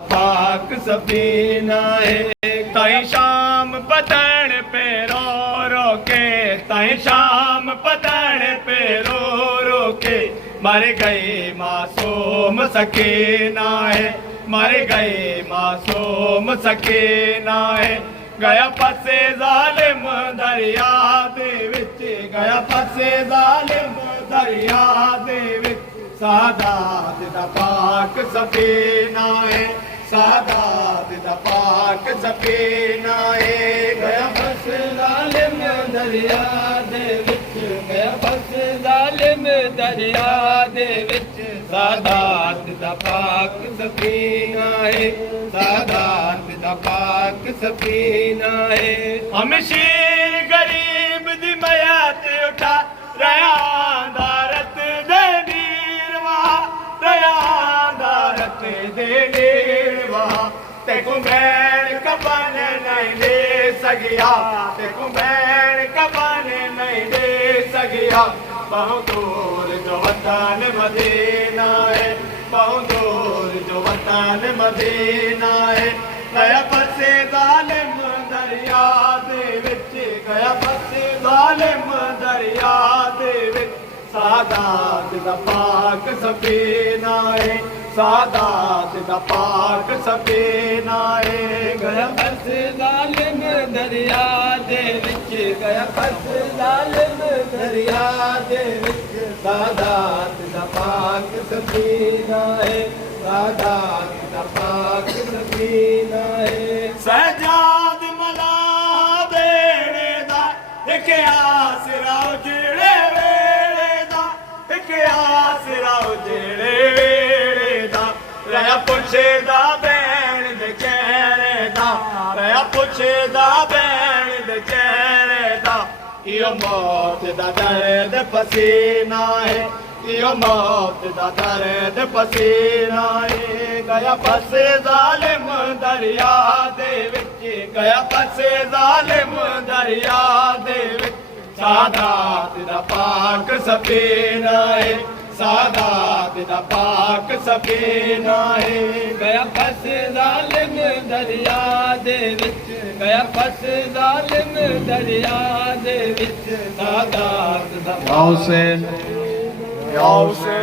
पाक सफीना है। ताई शाम पतन पे रो रो के, ताई शाम पतन पे रो रो के मर गए मासूम सकीना है, मर गए मासूम सकीना है। गया फसे जालिम दरिया दे विच, गया फसे जालिम दरिया दे विच। सादात दा पाक सफीना है, सादात दा पाक सफीना है। गया फसे जालिम दरिया दे विच, गया फसे जालिम दरिया दे विच। सादात दा पाक सफीना है, सादात दा पाक सफीना है। हम शेर गरीब दी मयात उठा रहा दारत दे नीरवा, रहा दारत दे नीरवा। तेको बैन कबन नहीं ले सकिया, तेको बैन कबन नहीं ले सकिया। बहुत दूर जो वतन मदीना है, बहुत दूर जो वतन मदीना है। गया फसे जालिम दरिया दे विच, गया फसे जालिम दरिया दे विच। सादात दा पाक सफीना है, सादात दा पाक सफीना है। गया फसे जालिम दरिया दे विच, गया फसे जालिम दरिया दे विच। सादात दा पाक सफीना है, सादात दा पाक सफीना है। सजाद मला बेड़े दा एक आसरा जेड़े वेड़े दा, एक आसरा जेड़े वेड़े दा। रहा पुछदा बैन दे चेहरे दा, रहा पुछदा बैन दे चेहरे दा। इहो मौत दा दर्द पसीना है, इहो मौत दा दर्द पसीना है। गया फसे जालिम दरिया दे विच, गया फसे जालिम दरिया दे विच। सादात दा पाक सफीना है, सादात दा पाक सफीना है। गया फसे जालिम दरिया दे विच, गया फसे जालिम दरिया दे विच। सादात दा हुसैन पाक